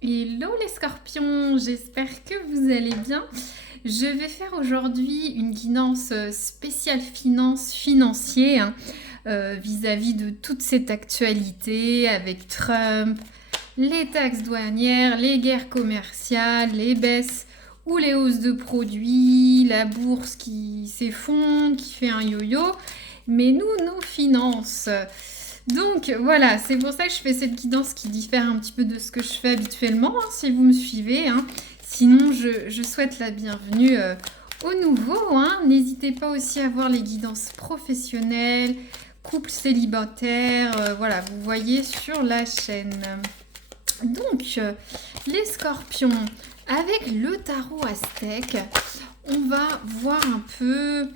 Hello les scorpions, j'espère que vous allez bien. Je vais faire aujourd'hui une guidance spéciale finance financier vis-à-vis de toute cette actualité avec Trump, les taxes douanières, les guerres commerciales, les baisses ou les hausses de produits, la bourse qui s'effondre, qui fait un yo-yo. Mais nous, nos finances. Donc voilà, c'est pour ça que je fais cette guidance qui diffère un petit peu de ce que je fais habituellement, si vous me suivez. Sinon, je souhaite la bienvenue aux nouveaux. N'hésitez pas aussi à voir les guidances professionnelles, couples célibataires, voilà, vous voyez sur la chaîne. Donc, les scorpions, avec le tarot aztèque, on va voir un peu,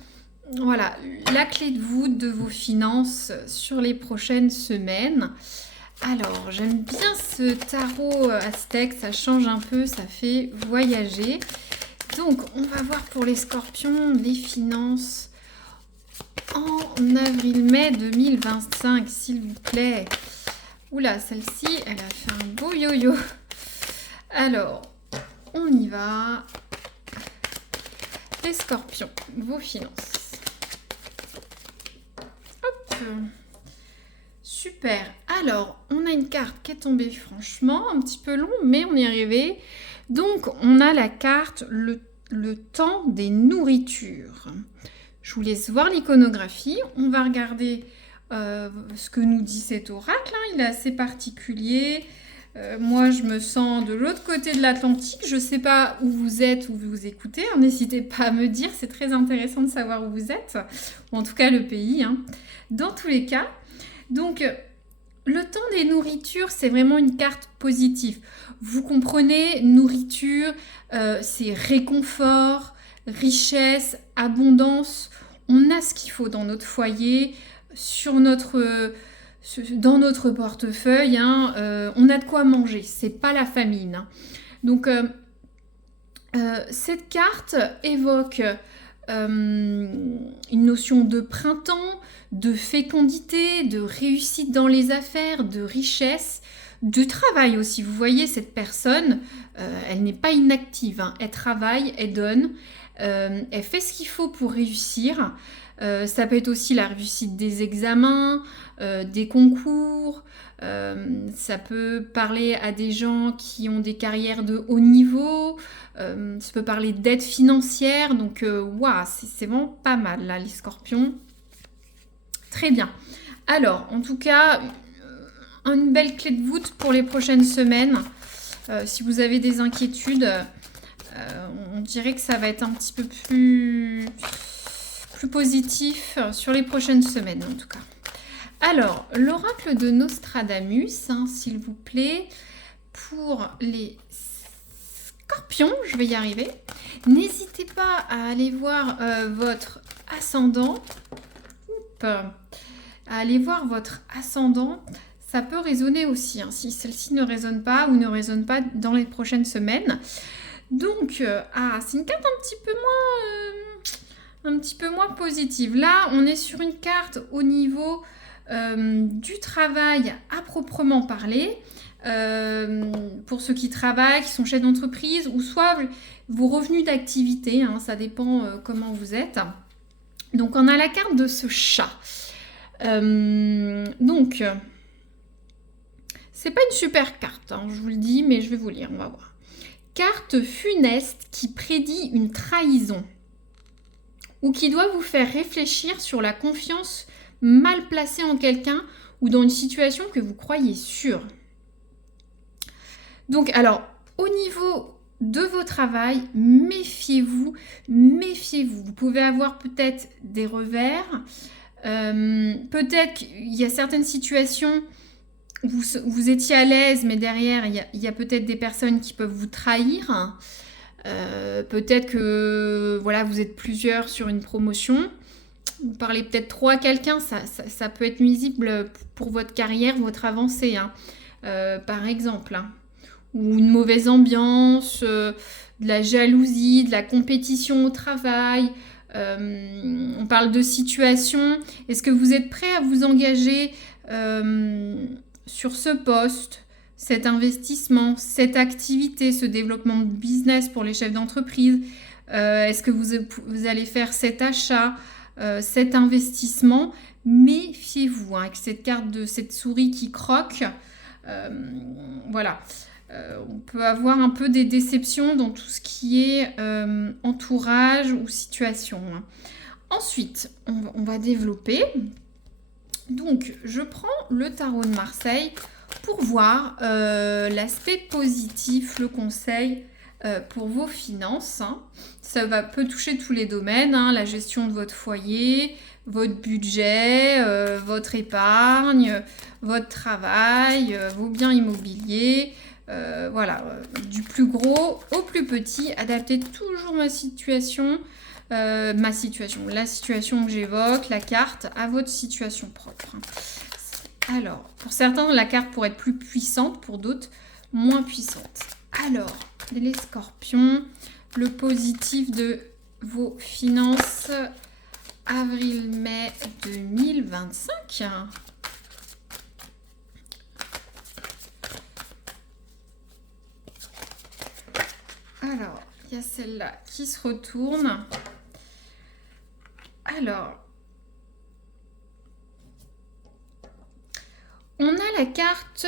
voilà, la clé de voûte de vos finances sur les prochaines semaines. Alors, j'aime bien ce tarot aztèque, ça change un peu, ça fait voyager. Donc, on va voir pour les scorpions les finances en avril-mai 2025, s'il vous plaît. Oula, celle-ci, elle a fait un beau yo-yo. Alors, on y va. Les scorpions, vos finances. Hop. Super. Alors, on a une carte qui est tombée franchement un petit peu long, mais on y est arrivé. Donc, on a la carte le temps des nourritures. Je vous laisse voir l'iconographie. On va regarder ce que nous dit cet oracle. Il est assez particulier. Moi, je me sens de l'autre côté de l'Atlantique. Je ne sais pas où vous êtes, où vous écoutez. N'hésitez pas à me dire. C'est très intéressant de savoir où vous êtes. Ou en tout cas, le pays. Dans tous les cas. Donc, le temps des nourritures, c'est vraiment une carte positive. Vous comprenez, nourriture, c'est réconfort, richesse, abondance. On a ce qu'il faut dans notre foyer, dans notre portefeuille. On a de quoi manger. C'est pas la famine. Donc, cette carte évoque une notion de printemps, de fécondité, de réussite dans les affaires, de richesse, de travail aussi. Vous voyez, cette personne, elle n'est pas inactive. Elle travaille, elle donne, elle fait ce qu'il faut pour réussir. Ça peut être aussi la réussite des examens, des concours. Ça peut parler à des gens qui ont des carrières de haut niveau. Ça peut parler d'aide financière. Donc, waouh, c'est vraiment pas mal, là, les scorpions. Très bien. Alors, en tout cas, une belle clé de voûte pour les prochaines semaines. Si vous avez des inquiétudes, on dirait que ça va être un petit peu plus positif sur les prochaines semaines, en tout cas. Alors, l'oracle de Nostradamus, s'il vous plaît, pour les scorpions, je vais y arriver. N'hésitez pas à aller voir votre ascendant. À aller voir votre ascendant. Ça peut résonner aussi, si celle-ci ne résonne pas ou ne résonne pas dans les prochaines semaines. Donc, c'est une carte un petit peu moins positive. Là, on est sur une carte au niveau du travail à proprement parler. Pour ceux qui travaillent, qui sont chefs d'entreprise, ou soit vos revenus d'activité, ça dépend comment vous êtes. Donc, on a la carte de ce chat. Donc, c'est pas une super carte, je vous le dis, mais je vais vous lire, on va voir. Carte funeste qui prédit une trahison ou qui doit vous faire réfléchir sur la confiance mal placée en quelqu'un ou dans une situation que vous croyez sûre. Donc, alors, au niveau de vos travails, méfiez-vous, méfiez-vous. Vous pouvez avoir peut-être des revers, peut-être qu'il y a certaines situations où vous étiez à l'aise, mais derrière, il y a peut-être des personnes qui peuvent vous trahir. Peut-être que voilà, vous êtes plusieurs sur une promotion. Vous parlez peut-être trop à quelqu'un, ça peut être nuisible pour votre carrière, votre avancée, par exemple. Ou une mauvaise ambiance, de la jalousie, de la compétition au travail. On parle de situation. Est-ce que vous êtes prêt à vous engager sur ce poste? cet investissement, cette activité, ce développement de business pour les chefs d'entreprise? Est-ce que vous allez faire cet achat, cet investissement? Méfiez-vous, hein, avec cette carte de cette souris qui croque. Voilà. On peut avoir un peu des déceptions dans tout ce qui est entourage ou situation, hein. Ensuite, on va développer. Donc, je prends le tarot de Marseille pour voir l'aspect positif, le conseil pour vos finances, hein. Ça peut toucher tous les domaines, hein, la gestion de votre foyer, votre budget, votre épargne, votre travail, vos biens immobiliers. Voilà, du plus gros au plus petit, adaptez toujours la situation que j'évoque, la carte, à votre situation propre. Alors, pour certains, la carte pourrait être plus puissante, pour d'autres, moins puissante. Alors, les scorpions, le positif de vos finances, avril-mai 2025. Alors, il y a celle-là qui se retourne. Alors, on a la carte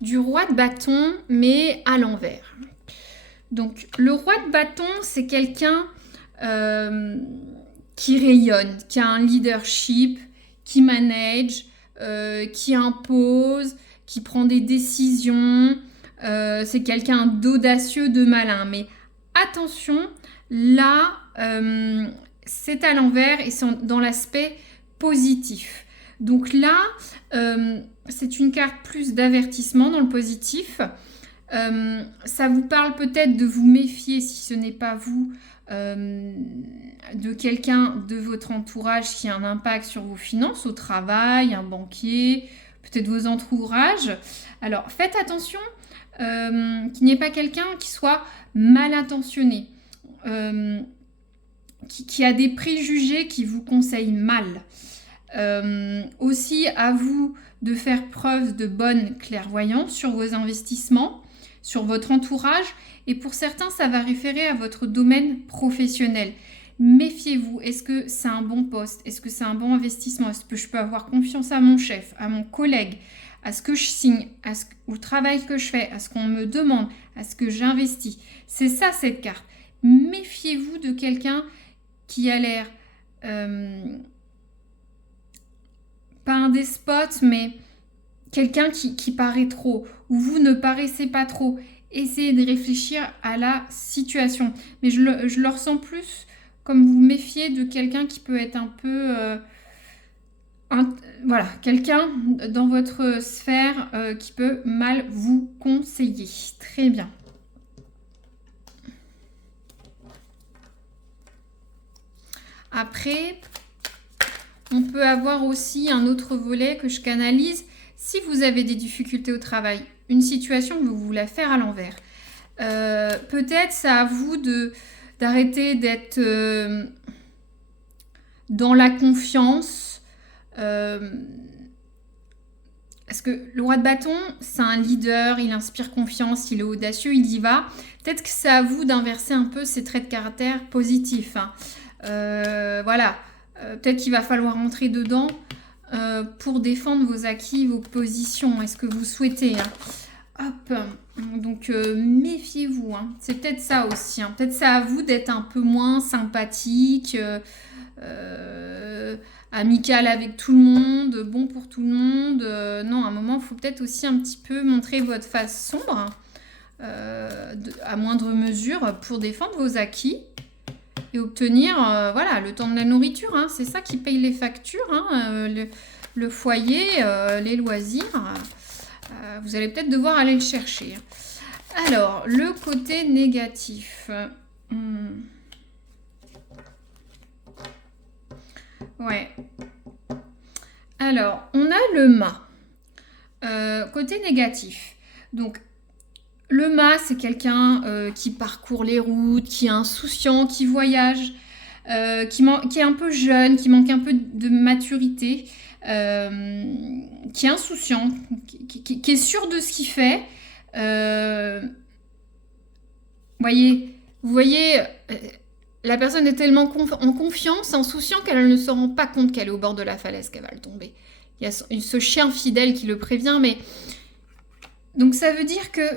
du roi de bâton, mais à l'envers. Donc, le roi de bâton, c'est quelqu'un qui rayonne, qui a un leadership, qui manage, qui impose, qui prend des décisions. C'est quelqu'un d'audacieux, de malin. Mais attention, là, c'est à l'envers et c'est dans l'aspect positif. Donc là, c'est une carte plus d'avertissement dans le positif. Ça vous parle peut-être de vous méfier, si ce n'est pas vous, de quelqu'un de votre entourage qui a un impact sur vos finances, au travail, un banquier, peut-être vos entourages. Alors, faites attention qu'il n'y ait pas quelqu'un qui soit mal intentionné, qui a des préjugés qui vous conseillent mal. Aussi, à vous de faire preuve de bonne clairvoyance sur vos investissements, sur votre entourage, et pour certains, ça va référer à votre domaine professionnel. Méfiez-vous, est-ce que c'est un bon poste? Est-ce que c'est un bon investissement? Est-ce que je peux avoir confiance à mon chef, à mon collègue, à ce que je signe, au travail que je fais, à ce qu'on me demande, à ce que j'investis? C'est ça, cette carte. Méfiez-vous de quelqu'un qui a l'air... pas un despote, mais quelqu'un qui paraît trop, ou vous ne paraissez pas trop. Essayez de réfléchir à la situation. Mais je le ressens plus comme vous méfiez de quelqu'un qui peut être un peu... voilà, quelqu'un dans votre sphère qui peut mal vous conseiller. Très bien. Après... on peut avoir aussi un autre volet que je canalise. Si vous avez des difficultés au travail, une situation que vous voulez faire à l'envers, peut-être c'est à vous d'arrêter d'être dans la confiance. Parce que le roi de bâton, c'est un leader, il inspire confiance, il est audacieux, il y va. Peut-être que c'est à vous d'inverser un peu ces traits de caractère positifs, hein. Voilà. Peut-être qu'il va falloir entrer dedans pour défendre vos acquis, vos positions. Est-ce que vous souhaitez, hein. Hop. Donc, méfiez-vous, hein. C'est peut-être ça aussi, hein. Peut-être c'est à vous d'être un peu moins sympathique, amical avec tout le monde, bon pour tout le monde. Non, à un moment, il faut peut-être aussi un petit peu montrer votre face sombre, à moindre mesure, pour défendre vos acquis. Et obtenir voilà, le temps de la nourriture, hein. C'est ça qui paye les factures, hein. Le foyer, les loisirs, vous allez peut-être devoir aller le chercher. Alors, le côté négatif. Ouais. Alors, on a le mât. Côté négatif. Donc, le mât, c'est quelqu'un qui parcourt les routes, qui est insouciant, qui voyage, qui est un peu jeune, qui manque un peu de maturité, qui est insouciant, qui est sûr de ce qu'il fait. Vous voyez, la personne est tellement en confiance, insouciant, qu'elle ne se rend pas compte qu'elle est au bord de la falaise, qu'elle va le tomber. Il y a ce chien fidèle qui le prévient, mais... Donc ça veut dire que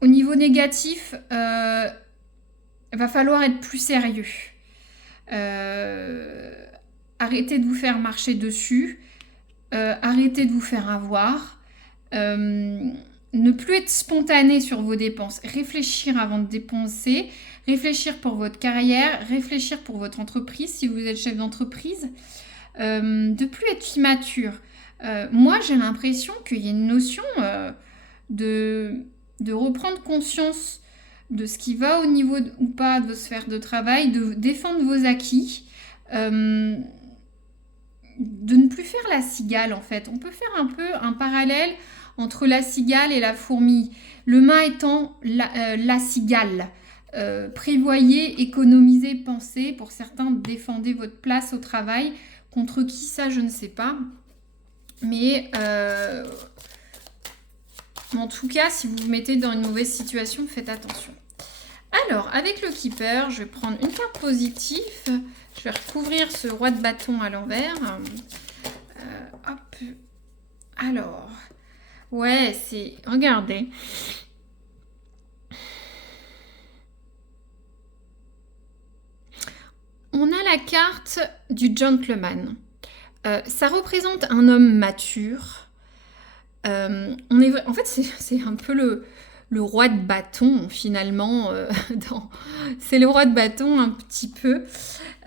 au niveau négatif, il va falloir être plus sérieux. Arrêtez de vous faire marcher dessus. Arrêtez de vous faire avoir. Ne plus être spontané sur vos dépenses. Réfléchir avant de dépenser. Réfléchir pour votre carrière. Réfléchir pour votre entreprise si vous êtes chef d'entreprise. De plus être immature. Moi, j'ai l'impression qu'il y a une notion de reprendre conscience de ce qui va au niveau ou pas de vos sphères de travail, de défendre vos acquis, de ne plus faire la cigale en fait. On peut faire un peu un parallèle entre la cigale et la fourmi. Le main étant la cigale. Prévoyez, économisez, pensez. Pour certains, défendez votre place au travail. Contre qui ça, je ne sais pas. Mais en tout cas, si vous vous mettez dans une mauvaise situation, faites attention. Alors, avec le Keeper, je vais prendre une carte positive. Je vais recouvrir ce roi de bâton à l'envers. Hop. Alors, ouais, c'est... Regardez. On a la carte du gentleman. Ça représente un homme mature. En fait, c'est un peu le roi de bâton, finalement. C'est le roi de bâton, un petit peu.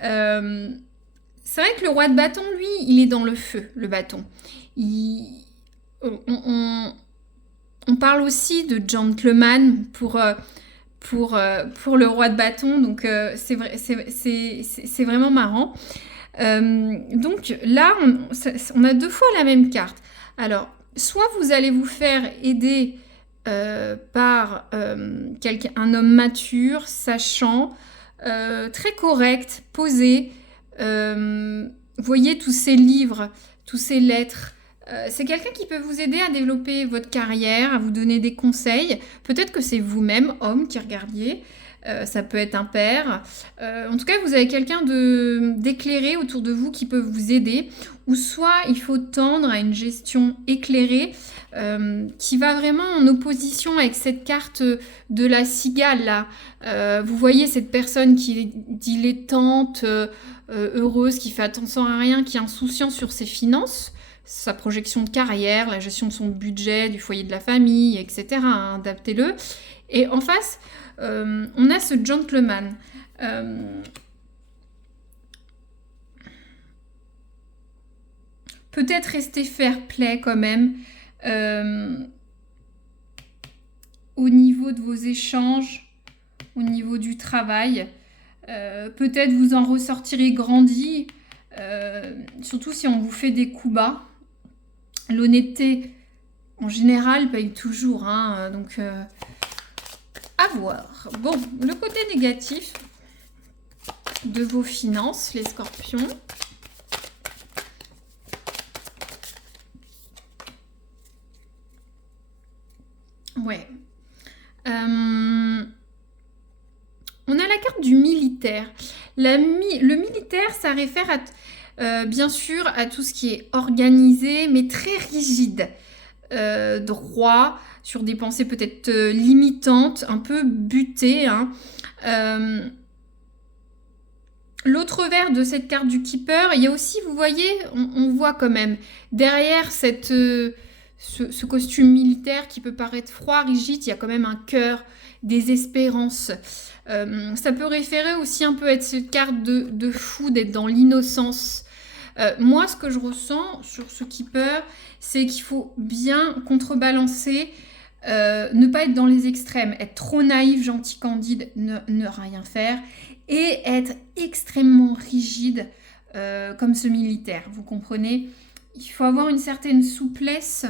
C'est vrai que le roi de bâton, lui, il est dans le feu, le bâton. On parle aussi de gentleman pour le roi de bâton, donc c'est vraiment marrant. Donc là, on a deux fois la même carte. Alors, soit vous allez vous faire aider par un homme mature, sachant, très correct, posé. Voyez tous ces livres, tous ces lettres. C'est quelqu'un qui peut vous aider à développer votre carrière, à vous donner des conseils. Peut-être que c'est vous-même, homme, qui regardiez. Ça peut être un père. En tout cas, vous avez quelqu'un d'éclairé autour de vous qui peut vous aider. Ou soit il faut tendre à une gestion éclairée qui va vraiment en opposition avec cette carte de la cigale là. Vous voyez cette personne qui est dilettante, heureuse, qui fait attention à rien, qui est insouciante sur ses finances, sa projection de carrière, la gestion de son budget, du foyer de la famille, etc. Hein, adaptez-le. Et en face, on a ce gentleman. Peut-être rester fair play quand même au niveau de vos échanges, au niveau du travail. Peut-être vous en ressortirez grandi, surtout si on vous fait des coups bas. L'honnêteté, en général, paye toujours. Hein, donc, à voir. Bon, le côté négatif de vos finances, les scorpions. Ouais. On a la carte du militaire. Le militaire, ça réfère bien sûr à tout ce qui est organisé, mais très rigide. Droit, sur des pensées peut-être limitantes, un peu butées. Hein. L'autre vers de cette carte du Keeper, il y a aussi, vous voyez, on voit quand même derrière ce costume militaire qui peut paraître froid, rigide, il y a quand même un cœur, des espérances. Ça peut référer aussi un peu à cette carte de fou, d'être dans l'innocence. Moi, ce que je ressens sur ce Keeper, c'est qu'il faut bien contrebalancer, ne pas être dans les extrêmes, être trop naïf, gentil, candide, ne rien faire, et être extrêmement rigide comme ce militaire. Vous comprenez ? Il faut avoir une certaine souplesse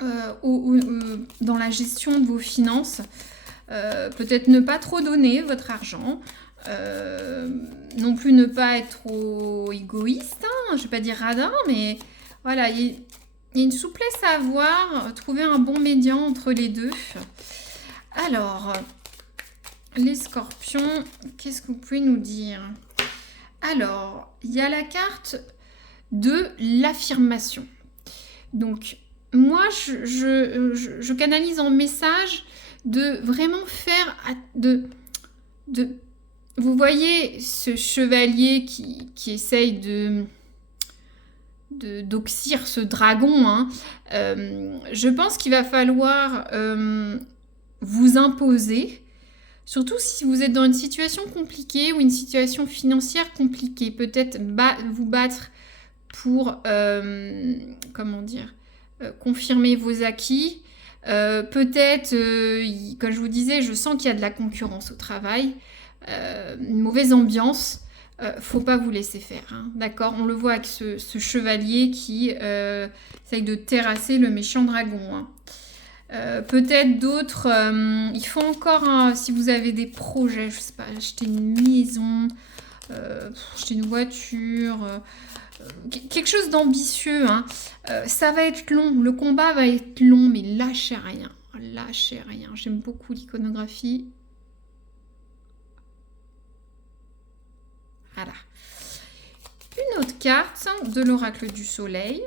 dans la gestion de vos finances. Peut-être ne pas trop donner votre argent. non plus ne pas être trop égoïste, hein, je ne vais pas dire radin, mais voilà, il y a une souplesse à avoir, trouver un bon médian entre les deux. Alors, les scorpions, qu'est-ce que vous pouvez nous dire? Alors, il y a la carte de l'affirmation. Donc, moi, je canalise en message de vraiment faire... Vous voyez ce chevalier qui essaye d'oxyre ce dragon, hein. Je pense qu'il va falloir vous imposer, surtout si vous êtes dans une situation compliquée ou une situation financière compliquée. Peut-être vous battre pour, comment dire, confirmer vos acquis. Peut-être, comme je vous disais, je sens qu'il y a de la concurrence au travail, une mauvaise ambiance. Faut pas vous laisser faire, hein, d'accord? On le voit avec ce chevalier qui essaye de terrasser le méchant dragon, hein. Peut-être d'autres, il faut encore, si vous avez des projets, je sais pas, acheter une maison, acheter une voiture, quelque chose d'ambitieux, hein. Ça va être long, le combat va être long, mais lâchez rien, lâchez rien. J'aime beaucoup l'iconographie. Voilà. Une autre carte de l'oracle du soleil.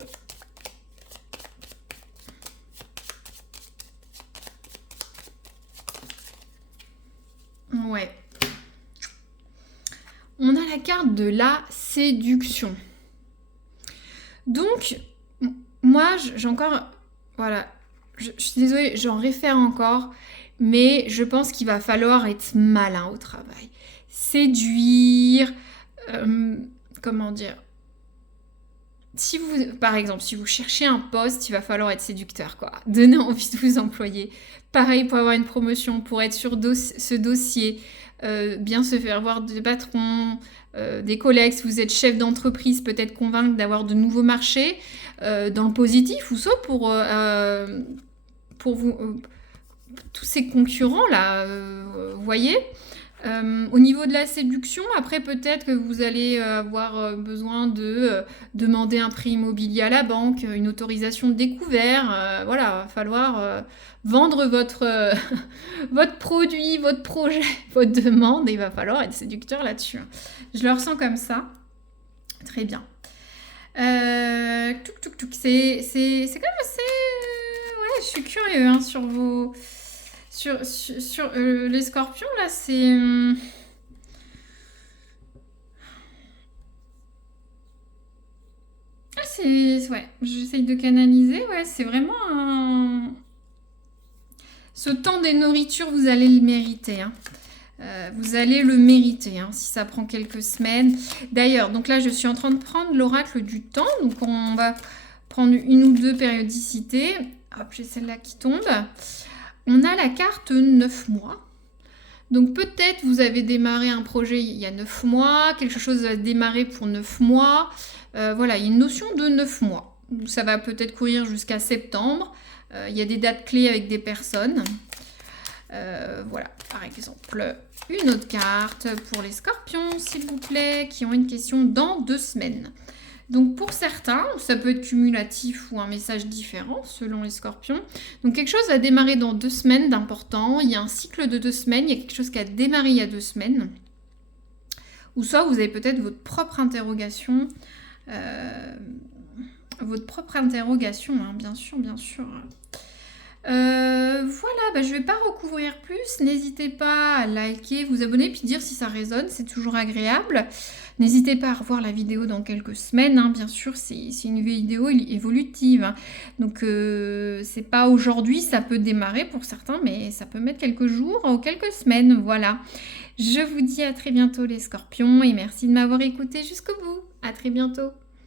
Ouais. On a la carte de la séduction. Donc, moi, j'ai encore... Voilà. Je suis désolée, j'en réfère encore. Mais je pense qu'il va falloir être malin au travail. Séduire... comment dire, par exemple, si vous cherchez un poste, il va falloir être séducteur, quoi. Donner envie de vous employer. Pareil pour avoir une promotion, pour être sur ce dossier, bien se faire voir des patrons, des collègues. Si vous êtes chef d'entreprise, peut-être convaincre d'avoir de nouveaux marchés, dans le positif, ou soit pour vous, tous ces concurrents-là, vous voyez. Au niveau de la séduction, après peut-être que vous allez avoir besoin de demander un prêt immobilier à la banque, une autorisation de découvert. Voilà, il va falloir vendre votre, votre produit, votre projet, votre demande, et il va falloir être séducteur là-dessus. Je le ressens comme ça. Très bien. C'est quand même assez... ouais, je suis curieux, hein, sur vos... Sur les scorpions, là, c'est... Ah, c'est... Ouais, j'essaye de canaliser. Ouais, c'est vraiment un... Ce temps des nourritures, vous allez le mériter, hein. Vous allez le mériter, hein, si ça prend quelques semaines. D'ailleurs, donc là, je suis en train de prendre l'oracle du temps. Donc, on va prendre une ou deux périodicités. Hop, j'ai celle-là qui tombe. On a la carte 9 mois. Donc peut-être vous avez démarré un projet il y a 9 mois, quelque chose va démarrer pour 9 mois. Voilà, il y a une notion de 9 mois. Ça va peut-être courir jusqu'à septembre. Il y a des dates clés avec des personnes. Voilà, par exemple, une autre carte pour les scorpions, s'il vous plaît, qui ont une question dans 2 semaines. Donc pour certains, ça peut être cumulatif ou un message différent selon les scorpions. Donc quelque chose va démarrer dans 2 semaines d'important. Il y a un cycle de 2 semaines, il y a quelque chose qui a démarré il y a 2 semaines. Ou soit vous avez peut-être votre propre interrogation. Hein, bien sûr, bien sûr. Voilà, je ne vais pas recouvrir plus. N'hésitez pas à liker, vous abonner, puis dire si ça résonne, c'est toujours agréable. N'hésitez pas à revoir la vidéo dans quelques semaines, hein. Bien sûr, c'est une vidéo évolutive, hein. Donc, c'est pas aujourd'hui, ça peut démarrer pour certains, mais ça peut mettre quelques jours ou quelques semaines, voilà. Je vous dis à très bientôt les scorpions et merci de m'avoir écouté jusqu'au bout. À très bientôt.